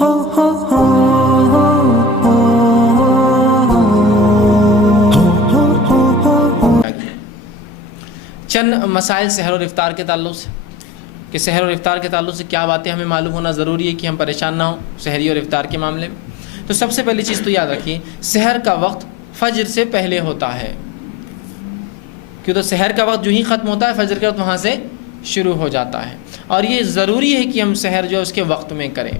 چند مسائل سحر اور افطار کے تعلق سے، کہ سحر اور افطار کے تعلق سے کیا باتیں ہمیں معلوم ہونا ضروری ہے کہ ہم پریشان نہ ہوں سحری اور افطار کے معاملے میں۔ تو سب سے پہلی چیز تو یاد رکھیے، سحر کا وقت فجر سے پہلے ہوتا ہے، کیوں تو سحر کا وقت جو ہی ختم ہوتا ہے فجر کا وقت وہاں سے شروع ہو جاتا ہے، اور یہ ضروری ہے کہ ہم سحر جو ہے اس کے وقت میں کریں،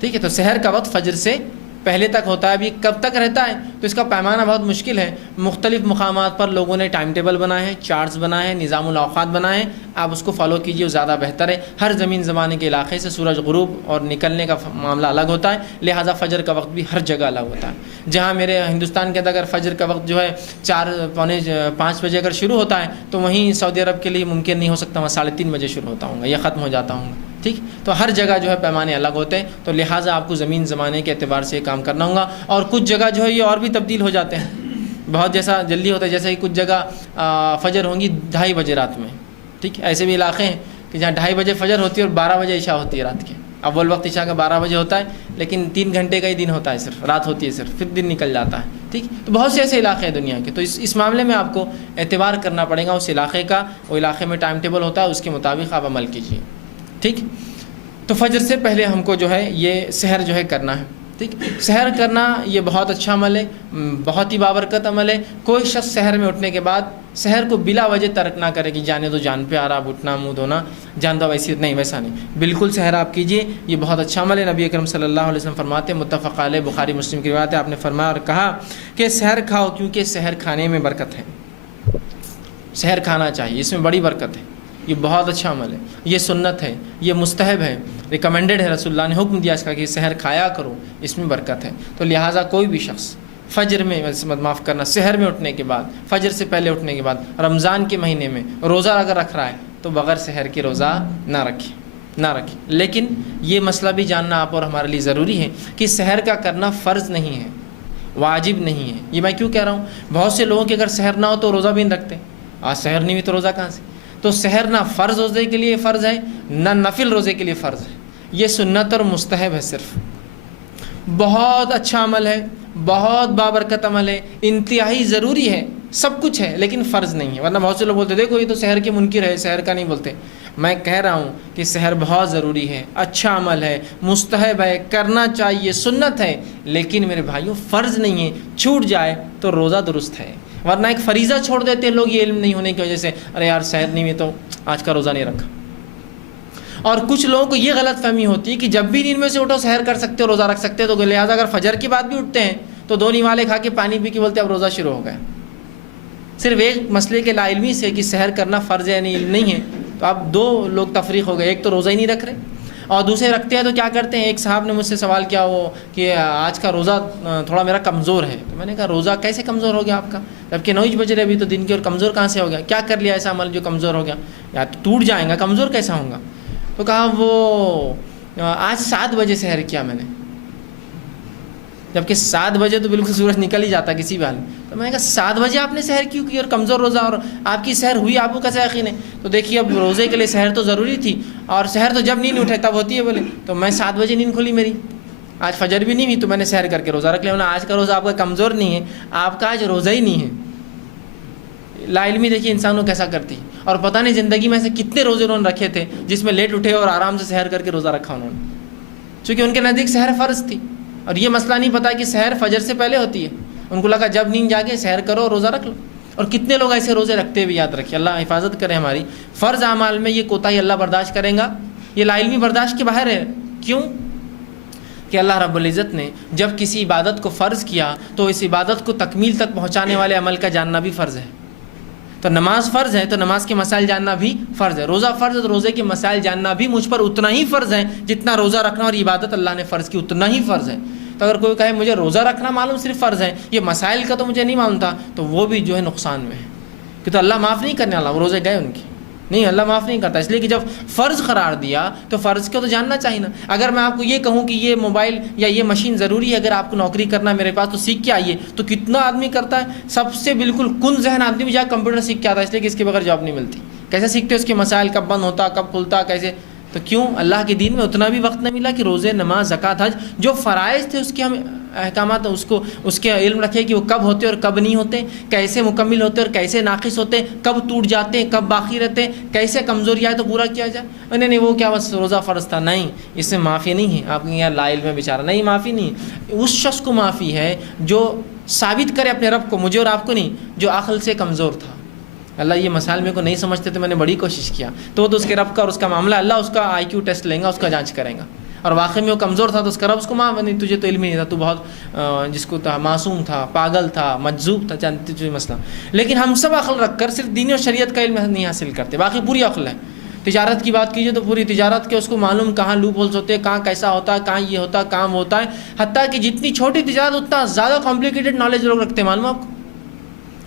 ٹھیک ہے۔ تو سحر کا وقت فجر سے پہلے تک ہوتا ہے۔ اب یہ کب تک رہتا ہے تو اس کا پیمانہ بہت مشکل ہے۔ مختلف مقامات پر لوگوں نے ٹائم ٹیبل بنائے ہیں، چارٹس بنائے ہیں، نظام الاوقات بنائے ہیں، آپ اس کو فالو کیجیے، وہ زیادہ بہتر ہے۔ ہر زمین زمانے کے علاقے سے سورج غروب اور نکلنے کا معاملہ الگ ہوتا ہے، لہٰذا فجر کا وقت بھی ہر جگہ الگ ہوتا ہے۔ جہاں میرے ہندوستان کے اندر اگر فجر کا وقت جو ہے 4 پونے 5 بجے اگر شروع ہوتا ہے تو وہیں سعودی عرب کے لیے ممکن نہیں ہو سکتا، وہاں 3:30 بجے شروع ہوتا ہوں گا یا ختم ہو جاتا ہوں گا، ٹھیک۔ تو ہر جگہ جو ہے پیمانے الگ ہوتے ہیں، تو لہٰذا آپ کو زمین زمانے کے اعتبار سے کام کرنا ہوگا۔ اور کچھ جگہ جو ہے یہ اور بھی تبدیل ہو جاتے ہیں، بہت جیسا جلدی ہوتا ہے، جیسے کہ کچھ جگہ فجر ہوں گی 2:30 بجے رات میں، ٹھیک۔ ایسے بھی علاقے ہیں کہ جہاں 2:30 بجے فجر ہوتی ہے اور 12 بجے عشاء ہوتی ہے رات کے۔ اول وقت عشاء کا 12 بجے ہوتا ہے، لیکن 3 گھنٹے کا ہی دن ہوتا ہے، صرف رات ہوتی ہے صرف، پھر دن نکل جاتا ہے، ٹھیک۔ تو بہت سے ایسے علاقے ہیں دنیا کے، تو اس معاملے میں آپ کو اعتبار کرنا پڑے گا اس علاقے کا، وہ علاقے میں ٹائم ٹیبل ہوتا ہے، اس کے مطابق آپ عمل کیجیے، ٹھیک۔ تو فجر سے پہلے ہم کو جو ہے یہ سحر جو ہے کرنا ہے، ٹھیک۔ سحر کرنا یہ بہت اچھا عمل ہے، بہت ہی بابرکت عمل ہے۔ کوئی شخص سحر میں اٹھنے کے بعد سحر کو بلا وجہ ترک نہ کرے کہ جانے تو جان پہ آ رہا، اب اٹھنا منہ دھونا جان دو، ویسی نہیں، ویسا نہیں، بالکل سحر آپ کیجیے، یہ بہت اچھا عمل ہے۔ نبی اکرم صلی اللہ علیہ وسلم فرماتے ہیں، متفق علیہ، بخاری مسلم کی روایت ہے، آپ نے فرمایا اور کہا کہ سحر کھاؤ کیونکہ سحر کھانے میں برکت ہے، سحر کھانا چاہیے، اس میں بڑی برکت ہے، یہ بہت اچھا عمل ہے، یہ سنت ہے، یہ مستحب ہے، ریکمینڈڈ ہے، رسول اللہ نے حکم دیا اس کا کہ سحر کھایا کرو، اس میں برکت ہے۔ تو لہٰذا کوئی بھی شخص فجر میں معاف کرنا سحر میں اٹھنے کے بعد، فجر سے پہلے اٹھنے کے بعد، رمضان کے مہینے میں روزہ اگر رکھ رہا ہے تو بغیر سحر کے روزہ نہ رکھے۔ لیکن یہ مسئلہ بھی جاننا آپ اور ہمارے لیے ضروری ہے کہ سحر کا کرنا فرض نہیں ہے، واجب نہیں ہے۔ یہ میں کیوں کہہ رہا ہوں، بہت سے لوگوں کے اگر سحر نہ ہو تو روزہ بھی نہیں رکھتے، آج سحر نہیں ہوئی تو روزہ کہاں سے؟ تو سحر نہ فرض روزے کے لیے فرض ہے، نہ نفل روزے کے لیے فرض ہے، یہ سنت اور مستحب ہے صرف۔ بہت اچھا عمل ہے، بہت بابرکت عمل ہے، انتہائی ضروری ہے، سب کچھ ہے، لیکن فرض نہیں ہے۔ ورنہ بہت سے لوگ بولتے دیکھو یہ تو سحر کے منکر ہے، سحر کا نہیں بولتے۔ میں کہہ رہا ہوں کہ سحر بہت ضروری ہے، اچھا عمل ہے، مستحب ہے، کرنا چاہیے، سنت ہے، لیکن میرے بھائیوں فرض نہیں ہے۔ چھوٹ جائے تو روزہ درست ہے، ورنہ ایک فریضہ چھوڑ دیتے ہیں لوگ یہ علم نہیں ہونے کی وجہ سے، ارے یار سحر نہیں ہوئی تو آج کا روزہ نہیں رکھا۔ اور کچھ لوگوں کو یہ غلط فہمی ہوتی ہے کہ جب بھی نیند میں سے اٹھو سحر کر سکتے ہو، روزہ رکھ سکتے ہو، تو لہٰذا اگر فجر کے بعد بھی اٹھتے ہیں تو 2 نیوالے کھا کے پانی پی کے بولتے اب روزہ شروع ہو گیا۔ صرف ایک مسئلے کے لا علمی سے کہ سحر کرنا فرض ہے نہیں ہے، تو اب 2 لوگ تفریق ہو گئے، ایک تو روزہ ہی نہیں رکھ رہے اور دوسرے رکھتے ہیں تو کیا کرتے ہیں۔ ایک صاحب نے مجھ سے سوال کیا وہ کہ آج کا روزہ تھوڑا میرا کمزور ہے، تو میں نے کہا روزہ کیسے کمزور ہو گیا آپ کا، جبکہ 9 بج رہے ابھی تو دن کے، اور کمزور کہاں سے ہو گیا، کیا کر لیا ایسا عمل جو کمزور ہو گیا، یا تو ٹوٹ جائیں گا، کمزور کیسا ہوں گا؟ تو کہا وہ آج 7 بجے سحر کیا میں نے، جبکہ 7 بجے تو بالکل سورج نکل ہی جاتا کسی بھی حال میں۔ تو میں نے کہا 7 بجے آپ نے سحر کیوں کی، اور کمزور روزہ، اور آپ کی سحر ہوئی، آپ کو کیسا یقین ہے؟ تو دیکھیے اب روزے کے لیے سحر تو ضروری تھی، اور سحر تو جب نیند اٹھے تب ہوتی ہے بولے، تو میں 7 بجے نیند کھلی میری، آج فجر بھی نہیں ہوئی تو میں نے سحر کر کے روزہ رکھ لیا۔ آج کا روزہ آپ کا کمزور نہیں ہے، آپ کا آج روزہ ہی نہیں ہے۔ لا علمی دیکھیے انسانوں کیسا کرتی ہے، اور پتہ نہیں زندگی میں سے کتنے روزے انہوں نے رکھے تھے جس میں لیٹ اٹھے اور آرام سے سحر کر کے روزہ رکھا انہوں نے، چونکہ ان کے نزدیک سحر فرض تھی، اور یہ مسئلہ نہیں پتا کہ سحر فجر سے پہلے ہوتی ہے، ان کو لگا جب نیند جاگے سحر کرو اور روزہ رکھ لو۔ اور کتنے لوگ ایسے روزے رکھتے بھی، یاد رکھیے، اللہ حفاظت کرے ہماری۔ فرض اعمال میں یہ کوتاہی اللہ برداشت کرے گا، یہ لا علمی برداشت کے باہر ہے۔ کیوں؟ کہ اللہ رب العزت نے جب کسی عبادت کو فرض کیا تو اس عبادت کو تکمیل تک پہنچانے والے عمل کا جاننا بھی فرض ہے۔ تو نماز فرض ہے تو نماز کے مسائل جاننا بھی فرض ہے، روزہ فرض ہے تو روزے کے مسائل جاننا بھی مجھ پر اتنا ہی فرض ہے جتنا روزہ رکھنا اور عبادت اللہ نے فرض کی اتنا ہی فرض ہے۔ تو اگر کوئی کہے مجھے روزہ رکھنا معلوم صرف فرض ہے، یہ مسائل کا تو مجھے نہیں معلوم تھا، تو وہ بھی جو ہے نقصان میں ہے، کہ تو اللہ معاف نہیں کرنے والا، وہ روزے گئے ان کی نہیں، اللہ معاف نہیں کرتا، اس لیے کہ جب فرض قرار دیا تو فرض کو تو جاننا چاہیے نا۔ اگر میں آپ کو یہ کہوں کہ یہ موبائل یا یہ مشین ضروری ہے اگر آپ کو نوکری کرنا میرے پاس تو سیکھ کے آئیے، تو کتنا آدمی کرتا ہے؟ سب سے بالکل کن ذہن آدمی بھی جا کمپیوٹر سیکھ کے آتا ہے، اس لیے کہ اس کے بغیر جاب نہیں ملتی۔ کیسے سیکھتے ہو؟ اس کے مسائل کب بند ہوتا، کب کھلتا، کیسے تو کیوں اللہ کے دین میں اتنا بھی وقت نہ ملا کہ روزے، نماز، زکوٰۃ، حج جو فرائض تھے اس کے ہم احکامات اس کے علم رکھے کہ وہ کب ہوتے اور کب نہیں ہوتے، کیسے مکمل ہوتے اور کیسے ناقص ہوتے، کب ٹوٹ جاتے ہیں، کب باقی رہتے ہیں، کیسے کمزوری آئے تو پورا کیا جائے۔ نہیں وہ کیا بس روزہ فرض تھا، نہیں، اس میں معافی نہیں ہے۔ آپ کے یہاں لا علم میں بیچارہ، نہیں معافی نہیں ہے، اس شخص کو معافی ہے جو ثابت کرے اپنے رب کو، مجھے اور آپ کو نہیں، جو عقل سے کمزور تھا۔ اللہ یہ مسائل میرے کو نہیں سمجھتے تو میں نے بڑی کوشش کیا، تو وہ تو اس کے رب کا اور اس کا معاملہ، اللہ اس کا آئی کیو ٹیسٹ لیں گا، اس کا جانچ کریں گا، اور واقعی میں وہ کمزور تھا تو اس کا رب اس کو معاف نہیں، تجھے تو علم ہی نہیں تھا، تو بہت جس کو تھا معصوم تھا، پاگل تھا، مجذوب تھا، جانتے تجھے مسئلہ۔ لیکن ہم سب عقل رکھ کر صرف دین اور شریعت کا علم نہیں حاصل کرتے، باقی پوری عقل ہے۔ تجارت کی بات کیجیے تو پوری تجارت کے اس کو معلوم کہاں لوپ ہولز ہوتے ہیں، کہاں کیسا ہوتا ہے، کہاں یہ ہوتا ہے، کام ہوتا ہے، حتیٰ کہ جتنی چھوٹی تجارت اتنا زیادہ کمپلیکیٹڈ نالج لوگ رکھتے ہیں، معلوم آپ کو؟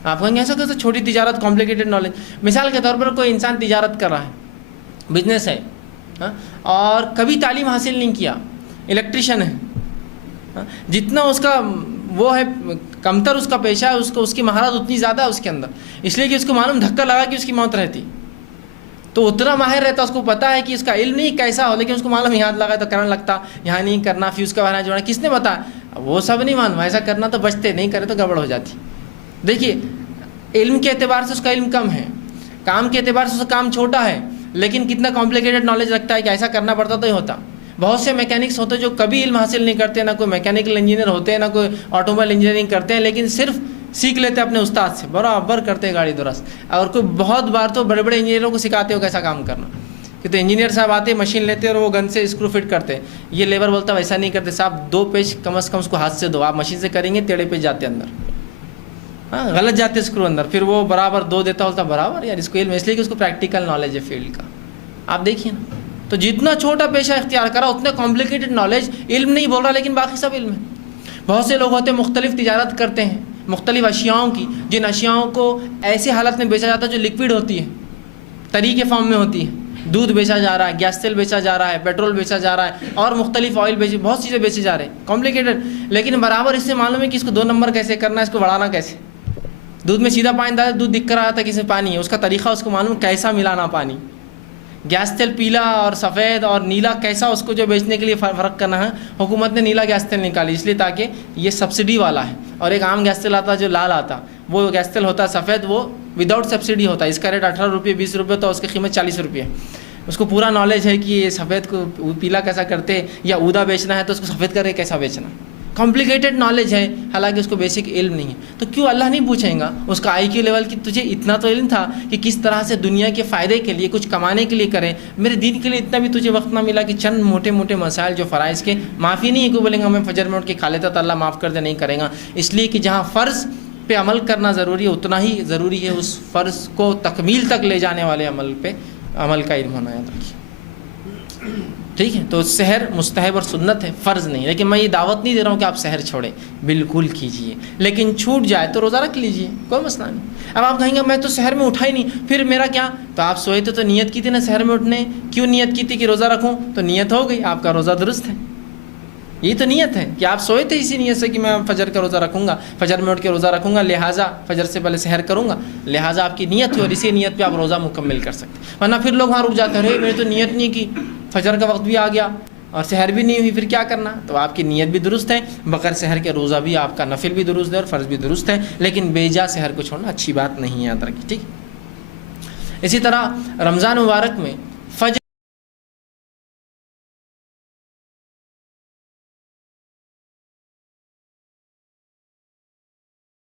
آپ کہیں گے ایسا کیسے چھوٹی تجارت کمپلیکیٹڈ نالج؟ مثال کے طور پر کوئی انسان تجارت کر رہا ہے، بزنس ہے، اور کبھی تعلیم حاصل نہیں کیا، الیکٹریشین ہے، جتنا اس کا وہ ہے کمتر اس کا پیشہ ہے، اس کی مہارت اتنی زیادہ ہے اس کے اندر، اس لیے کہ اس کو معلوم دھکا لگا کہ اس کی موت رہتی، تو اتنا ماہر رہتا، اس کو پتا ہے کہ اس کا علم نہیں کیسا ہو، لیکن اس کو معلوم یہاں لگا تو کرنے لگتا، یہاں نہیں کرنا، فیوز کا بہانا جوڑنا، کس نے بتایا؟ وہ سب نہیں معلوم، ایسا کرنا تو بچتے، نہیں کرے تو گڑبڑ ہو جاتی۔ دیکھیے علم کے اعتبار سے اس کا علم کم ہے، کام کے اعتبار سے اس کا کام چھوٹا ہے، لیکن کتنا کمپلیکیٹڈ نالج رکھتا ہے کہ ایسا کرنا پڑتا تو ہی ہوتا۔ بہت سے میکینکس ہوتے ہیں جو کبھی علم حاصل نہیں کرتے، نہ کوئی میکینیکل انجینئر ہوتے ہیں، نہ کوئی آٹو موبائل انجینئرنگ کرتے ہیں، لیکن صرف سیکھ لیتے ہیں اپنے استاد سے، برابر کرتے ہیں گاڑی درست، اور کوئی بہت بار تو بڑے بڑے انجینئروں کو سکھاتے ہو کیسا کام کرنا، کہ تو انجینئر صاحب آتے مشین لیتے اور وہ گن سے اسکرو فٹ کرتے، یہ لیبر بولتا ویسا نہیں کرتے صاحب، 2 پیچ کم از کم اس کو ہاتھ سے دو، آپ مشین سے کریں گے ٹیڑھے پیچ جاتے اندر، ہاں غلط جاتے اسکرو اندر، پھر وہ برابر 2 دیتا ہوتا برابر، یار اس کو علم، اس لیے کہ اس کو پریکٹیکل نالج ہے فیلڈ کا۔ آپ دیکھیے نا، تو جتنا چھوٹا پیشہ اختیار کرا اتنا کمپلیکیٹڈ نالج، علم نہیں بول رہا لیکن باقی سب علم ہے۔ بہت سے لوگ ہوتے ہیں مختلف تجارت کرتے ہیں مختلف اشیاؤں کی، جن اشیاؤں کو ایسے حالت میں بیچا جاتا ہے جو لیکوڈ ہوتی ہے، طری کے فارم میں ہوتی ہے، دودھ بیچا جا رہا ہے، گیس تیل بیچا جا رہا ہے، پیٹرول بیچا جا رہا ہے، اور مختلف آئل بہت چیزیں بیچے جا رہے ہیں، کمپلیکیٹڈ، لیکن برابر اس سے معلوم ہے کہ اس کو 2 نمبر کیسے کرنا ہے، اس کو بڑھانا کیسے۔ دودھ میں سیدھا پانی ڈالا، دودھ دکھ کر آیا تھا کسی پانی ہے، اس کا طریقہ اس کو معلوم کیسا ملانا پانی۔ گیس تیل پیلا اور سفید اور نیلا کیسا اس کو جو بیچنے کے لیے فرق کرنا ہے، حکومت نے نیلا گیس تیل نکالی اس لیے تاکہ یہ سبسڈی والا ہے، اور ایک عام گیس تیل آتا ہے جو لال آتا، وہ گیس تیل ہوتا ہے سفید، وہ وداؤٹ سبسڈی ہوتا ہے، اس کا ریٹ 18 روپے 20 روپے تو اس کی قیمت 40 روپے ہے۔ اس کو پورا نالج ہے کہ یہ سفید کو پیلا کیسا کرتے، یا اودا بیچنا ہے تو اس کو سفید کر کے کیسا بیچنا، کمپلیکیٹڈ نالج ہے، حالانکہ اس کو بیسک علم نہیں ہے۔ تو کیوں اللہ نہیں پوچھیں گا اس کا آئی کیو لیول کہ تجھے اتنا تو علم تھا کہ کس طرح سے دنیا کے فائدے کے لیے کچھ کمانے کے لیے کریں، میرے دین کے لیے اتنا بھی تجھے وقت نہ ملا کہ چند موٹے موٹے مسائل جو فرائض کے معافی نہیں ہے، کوئی بولیں گا میں فجر میں اٹھ کے کھا لیتا تو اللہ معاف کر دے، نہیں کرے گا، اس لیے کہ جہاں فرض پہ عمل کرنا ضروری ہے اتنا ہی ضروری ہے اس فرض کو تکمیل تک لے جانے والے عمل پہ عمل کا علم ہونا، یاد رکھیے، ٹھیک ہے۔ تو سحر مستحب اور سنت ہے، فرض نہیں، لیکن میں یہ دعوت نہیں دے رہا ہوں کہ آپ سحر چھوڑیں، بالکل کیجئے، لیکن چھوٹ جائے تو روزہ رکھ لیجئے، کوئی مسئلہ نہیں۔ اب آپ کہیں گے میں تو سحر میں اٹھا ہی نہیں، پھر میرا کیا؟ تو آپ سوئے تو نیت کی تھی نا سحر میں اٹھنے، کیوں نیت کی تھی کہ روزہ رکھوں؟ تو نیت ہو گئی، آپ کا روزہ درست ہے، یہ تو نیت ہے کہ آپ سوئے تھے اسی نیت سے کہ میں فجر کا روزہ رکھوں گا، فجر میں اٹھ کے روزہ رکھوں گا، لہٰذا فجر سے پہلے سحر کروں گا، لہٰذا آپ کی نیت تھی اور اسی نیت پہ آپ روزہ مکمل کر سکتے، ورنہ پھر لوگ وہاں رک جاتے ہیں، ارے میں نے تو نیت نہیں کی، فجر کا وقت بھی آ گیا اور سحر بھی نہیں ہوئی، پھر کیا کرنا؟ تو آپ کی نیت بھی درست ہے، بغیر سحر کے روزہ بھی آپ کا نفل بھی درست ہے اور فرض بھی درست ہے، لیکن بے جا سحر کو چھوڑنا اچھی بات نہیں، یاد رکھیے، ٹھیک۔ اسی طرح رمضان مبارک میں فجر